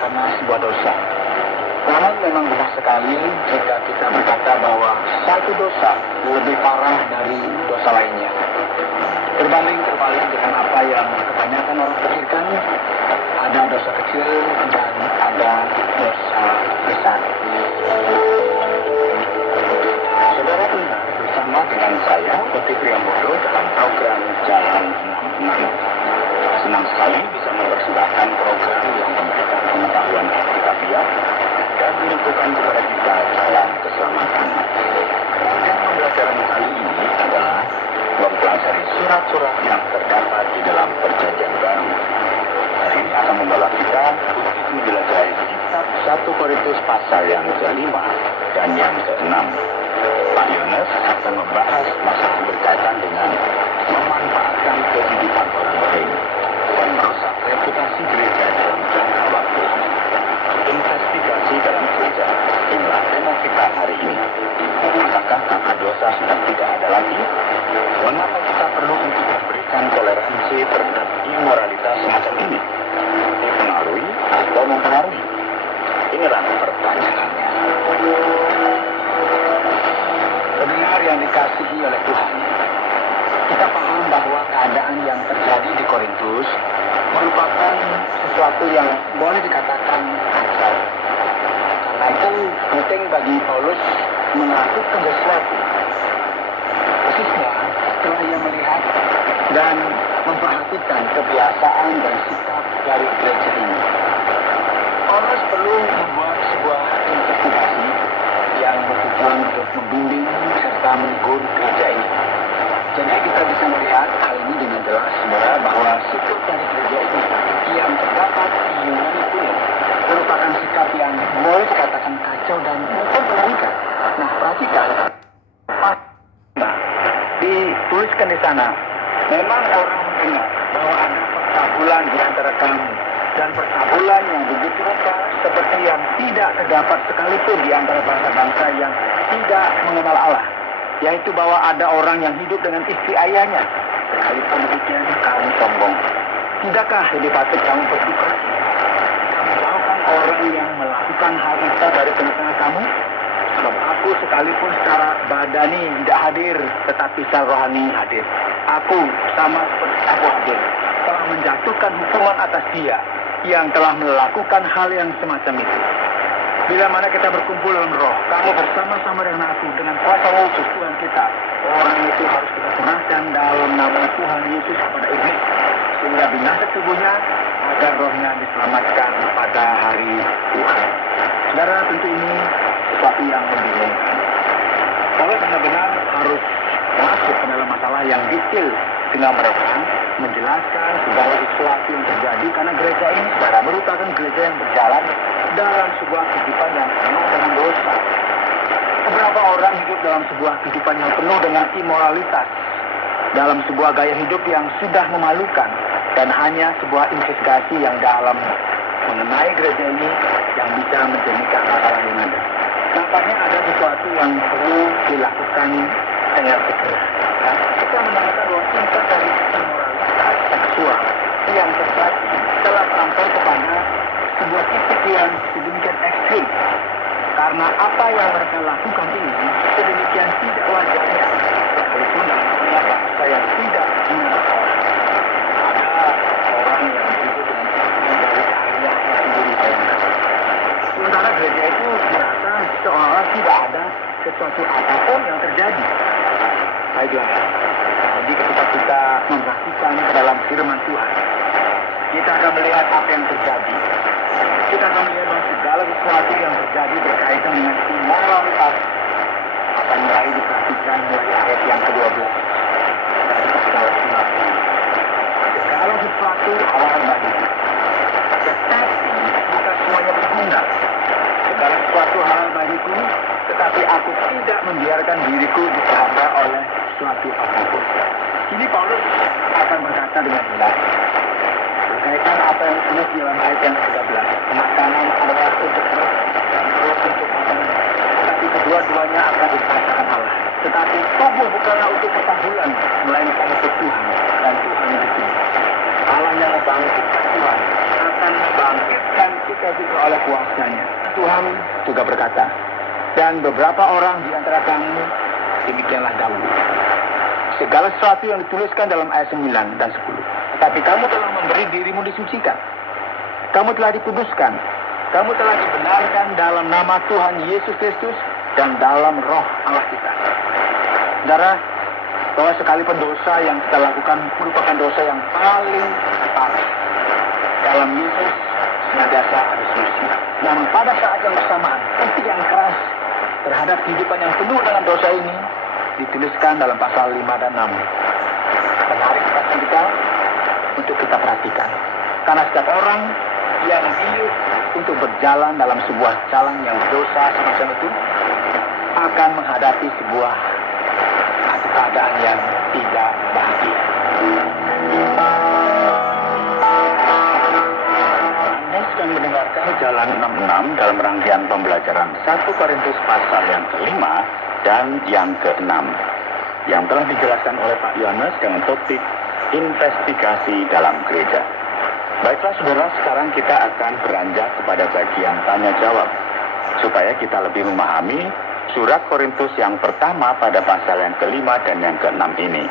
karena sebuah dosa. Namun memang benar sekali jika kita berkata bahwa satu dosa lebih parah dari dosa lainnya. Berbanding terbalik dengan apa yang kebanyakan orang pikirkan, ada dosa kecil dan ada dosa besar. Saudara dengar bersama dengan saya, Putri Priambodo, dalam program Jalan 66. Senang sekali bisa mempersembahkan program yang memberikan pengetahuan Alkitabiah dan menunjukkan kepada kita jalan keselamatan. Dan pembelajaran kali ini adalah mempelajari surat-surat yang terdapat di dalam Perjanjian Baru. Hari ini akan membawa kita untuk menjelajahi kitab 1 Korintus pasal yang ke-5 dan yang ke-6. Pak Yones akan membahas masalah berkaitan dengan memanfaatkan kehidupan orang lain dan merusak reputasi gereja dalam jangka waktu lama. Investigasi dalam gereja, inilah tema kita hari ini. Apakah kata dosa sudah tidak ada lagi? Mengapa kita perlu untuk memberikan toleransi terhadap imoralitas semacam ini? Dipengaruhi atau mempengaruhi? Inilah pertanyaannya. Pendengar yang dikasihi oleh Tuhan, kita paham bahwa keadaan yang terjadi di Korintus merupakan sesuatu yang boleh dikatakan kacau. Karena itu penting bagi Paulus melakukan sesuatu, khususnya setelah ia melihat dan memperhatikan kebiasaan dan sikap dari gereja ini. Paulus perlu membuat sebuah investigasi yang bertujuan untuk membimbing serta menegur gereja ini. Jadi kita bisa melihat hal ini dengan jelas, saudara, bahwa sikap dari gereja ini yang terdapat di Yunani kuno merupakan sikap yang boleh dikatakan kacau dan mungkin mengerikan. Nah, perhatikan, dituliskan di sana, memang orang mendengar bahwa ada percabulan di antara kamu, dan percabulan yang begitu rupa seperti yang tidak terdapat sekalipun di antara bangsa-bangsa yang tidak mengenal Allah, yaitu bahwa ada orang yang hidup dengan istri ayahnya. Sekalipun demikian kamu sombong. Tidakkah lebih patut kamu berduka dan menjauhkan orang yang melakukan hal itu dari tengah-tengah kamu? Sebab aku sekalipun secara badani tidak hadir, tetapi secara rohani hadir. Aku sama seperti aku hadir, telah menjatuhkan hukuman atas dia yang telah melakukan hal yang semacam itu. Bila mana kita berkumpul dalam roh, kamu bersama-sama dengan aku, dengan kuasa roh Yesus Tuhan kita, orang itu harus kita serahkan dalam nama Tuhan Yesus kepada iblis, sehingga binasa tubuhnya agar rohnya diselamatkan pada hari Tuhan. Saudara, tentu ini sesuatu yang membingungkan. Paulus benar-benar harus masuk ke dalam masalah yang detail dengan mereka menjelaskan segala sesuatu yang terjadi, karena gereja ini saudara merupakan gereja yang berjalan dalam sebuah kehidupan yang penuh dengan dosa. Beberapa orang hidup dalam sebuah kehidupan yang penuh dengan imoralitas, dalam sebuah gaya hidup yang sudah memalukan, dan hanya sebuah investigasi yang dalam mengenai gereja ini yang bisa menjernihkan masalah yang ada. Nampaknya ada sesuatu yang perlu dilakukan dengan segera. Nah, kita menemukan bahwa tingkat dari imoralitas seksual yang terjadi telah sampai kepada sebuah titik yang sedemikian ekstrim. Karena apa yang mereka lakukan ini sedemikian tidak wajarnya, sekalipun dalam dunia bangsa yang tidak mengenal Allah. Ada orang yang hidup dengan dari ayahnya sendiri, bayangkan. Sementara gereja itu merasa seolah tidak ada sesuatu apapun yang terjadi. Baiklah, jadi ketika kita memperhatikan ke dalam firman Tuhan, kita akan melihat apa yang terjadi. Kita akan melihat bahwa segala sesuatu yang terjadi berkaitan dengan imoralitas akan mulai diperhatikan mulai ayat yang ke-12 dari pasal 19. Segala sesuatu halal bagiku, tetapi bukan semuanya berguna. Segala sesuatu halal bagiku, tetapi aku tidak membiarkan diriku diperhamba oleh suatu apapun. Ini Paulus akan berkata dengan jelas berkaitan apa yang ditulis di dalam ayat yang ke-13. Makanan adalah untuk roh dan roh untuk makanan, tetapi kedua-duanya akan dikatakan Allah. Tetapi tubuh bukanlah untuk percabulan, melainkan untuk Tuhan, dan Tuhan itu Allah yang membangkitkan Tuhan akan membangkitkan kita juga dosanya. Tuhan juga berkata, dan beberapa orang di antara kamu, demikianlah Daud. Segala sesuatu yang dituliskan dalam ayat 9 dan 10. Tapi kamu telah memberi dirimu disucikan. Kamu telah dikuduskan. Kamu telah dibenarkan dalam nama Tuhan Yesus Kristus dan dalam roh Allah kita. Saudara, bahwa sekalipun dosa yang kita lakukan merupakan dosa yang paling parah. Dalam Yesus senantiasa ada solusi. Namun pada saat yang bersamaan, kritik yang keras terhadap kehidupan yang penuh dengan dosa ini dituliskan dalam pasal 5 dan 6. Menarik perhatian kita untuk kita perhatikan. Karena setiap orang yang hidup untuk berjalan dalam sebuah jalan yang berdosa semacam itu akan menghadapi sebuah keadaan yang tidak bahagia. Anda sedang mendengarkan Jalan 66 dalam rangkaian pembelajaran 1 Korintus pasal yang ke-5 dan yang ke-6 yang telah dijelaskan oleh Pak Yohanes dengan topik investigasi dalam gereja. Baiklah saudara, sekarang kita akan beranjak kepada bagian tanya jawab supaya kita lebih memahami surat Korintus yang pertama pada pasal yang ke-5 dan yang ke-6 ini.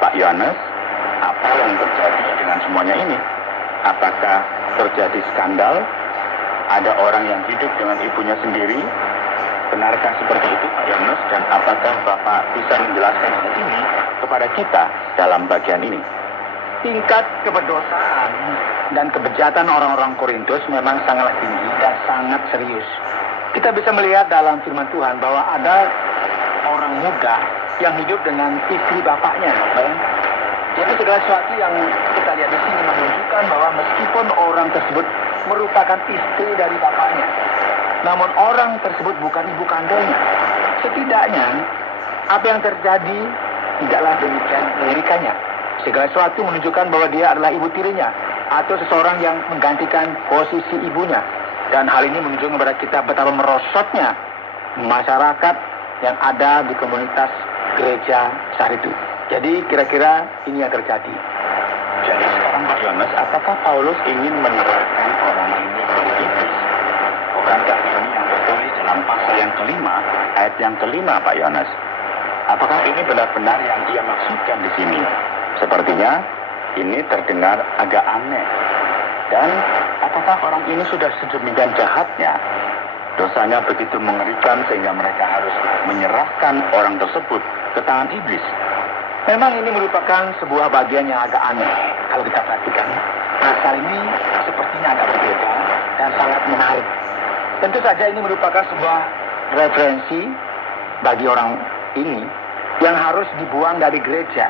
Pak Yohanes, apa yang terjadi dengan semuanya ini? Apakah terjadi skandal? Ada orang yang hidup dengan ibunya sendiri? Benarkah seperti itu Pak Yohanes? Dan apakah Bapak bisa menjelaskan hal ini kepada kita dalam bagian ini? Tingkat keberdosaan dan kebejatan orang-orang Korintus memang sangatlah tinggi dan sangat serius. Kita bisa melihat dalam firman Tuhan bahwa ada orang muda yang hidup dengan istri bapaknya. Jadi segala sesuatu yang kita lihat di sini menunjukkan bahwa meskipun orang tersebut merupakan istri dari bapaknya, namun orang tersebut bukan ibu kandungnya. Setidaknya apa yang terjadi tidaklah demikian mengerikannya. Segala sesuatu menunjukkan bahwa dia adalah ibu tirinya atau seseorang yang menggantikan posisi ibunya. Dan hal ini menunjukkan kepada kita betapa merosotnya masyarakat yang ada di komunitas gereja saat itu. Jadi kira-kira ini yang terjadi. Jadi sekarang Pak Yohanes, apakah Paulus ingin menyerahkan orang ini ke iblis? Bukankah ini yang tertulis dalam pasal yang ke-5, ayat yang ke-5 Pak Yohanes? Apakah ini benar-benar yang ia maksudkan di sini? Sepertinya ini terdengar agak aneh. Dan apakah orang ini sudah sedemikian jahatnya? Dosanya begitu mengerikan sehingga mereka harus menyerahkan orang tersebut ke tangan iblis. Memang ini merupakan sebuah bagian yang agak aneh kalau kita perhatikan. Pasal ini sepertinya agak berbeda dan sangat menarik. Tentu saja ini merupakan sebuah referensi bagi orang ini yang harus dibuang dari gereja.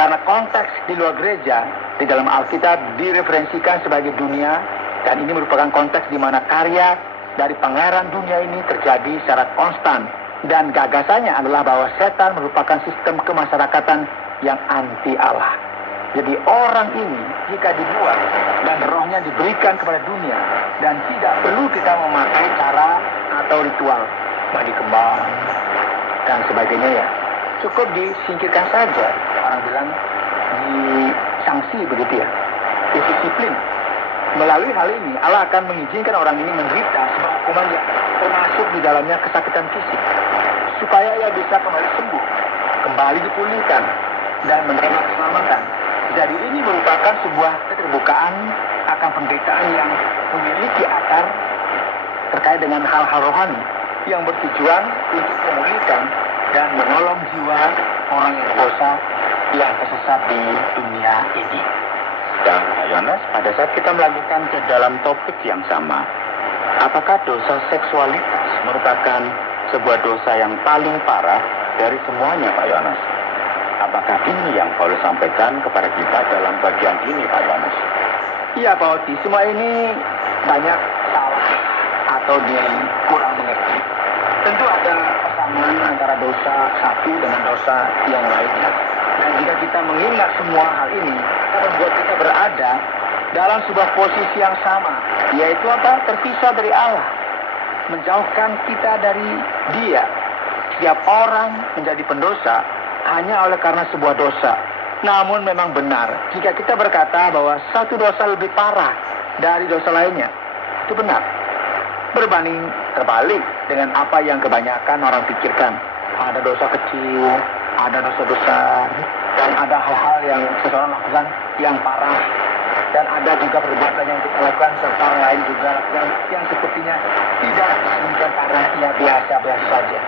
Karena konteks di luar gereja, di dalam Alkitab direferensikan sebagai dunia, dan ini merupakan konteks di mana karya dari pangeran dunia ini terjadi secara konstan. Dan gagasannya adalah bahwa setan merupakan sistem kemasyarakatan yang anti Allah. Jadi orang ini jika dibuang dan rohnya diberikan kepada dunia, dan tidak perlu kita memakai cara atau ritual, mandi kembang, dan sebagainya ya. Cukup disingkirkan saja. Orang bilang disanksi begitu ya, disiplin. Melalui hal ini Allah akan mengizinkan orang ini menderita sebuah hukuman yang termasuk di dalamnya kesakitan fisik, supaya ia bisa kembali sembuh, kembali dipulihkan dan menerima keselamatan. Jadi ini merupakan sebuah keterbukaan akan penderitaan yang memiliki akar terkait dengan hal-hal rohani yang bertujuan untuk memulihkan dan menolong jiwa orang yang berdosa yang tersesat di dunia ini. Dan Pak Yohanes, pada saat kita melanjutkan ke dalam topik yang sama, apakah dosa seksualitas merupakan sebuah dosa yang paling parah dari semuanya Pak Yohanes? Apakah ini yang Paulus sampaikan kepada kita dalam bagian ini Pak Yohanes? Iya Pak Oti, semua ini banyak salah atau dia kurang mengerti. Tentu ada persamaan antara dosa satu dengan dosa yang lainnya. Dan jika kita mengingat semua hal ini, akan membuat kita berada dalam sebuah posisi yang sama, yaitu apa? Terpisah dari Allah, menjauhkan kita dari Dia. Setiap orang menjadi pendosa hanya oleh karena sebuah dosa. Namun memang benar jika kita berkata bahwa satu dosa lebih parah dari dosa lainnya, itu benar. berbanding terbalik dengan apa yang kebanyakan orang pikirkan. Ada dosa kecil, ada dosa besar, dan ada hal-hal yang seseorang lakukan yang parah, dan ada juga perbuatan yang kita lakukan serta orang lain juga lakukan yang sepertinya tidak sedemikian parah, ya biasa-biasa saja.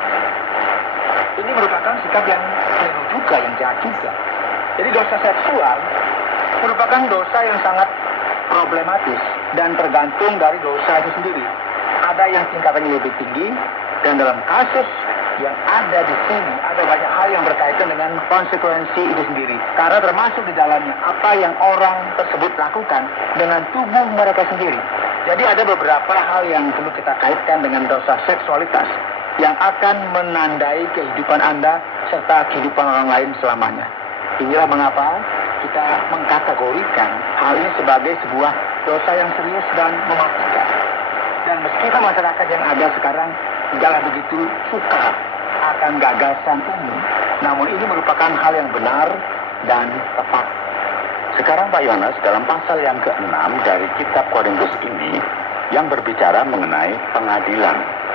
Ini merupakan sikap yang keliru juga, yang jahat juga. Jadi dosa seksual merupakan dosa yang sangat problematis dan tergantung dari dosa itu sendiri. Ada yang tingkatannya lebih tinggi, dan dalam kasus yang ada di sini ada banyak hal yang berkaitan dengan konsekuensi itu sendiri. Karena termasuk di dalamnya apa yang orang tersebut lakukan dengan tubuh mereka sendiri. Jadi ada beberapa hal yang perlu kita kaitkan dengan dosa seksualitas yang akan menandai kehidupan Anda serta kehidupan orang lain selamanya. Inilah mengapa kita mengkategorikan hal ini sebagai sebuah dosa yang serius dan mematikan. Dan meskipun masyarakat yang ada sekarang tidaklah begitu suka akan gagasan umum, namun ini merupakan hal yang benar dan tepat. Sekarang Pak Yohanes, dalam pasal yang ke-6 dari kitab Korintus ini yang berbicara mengenai pengadilan.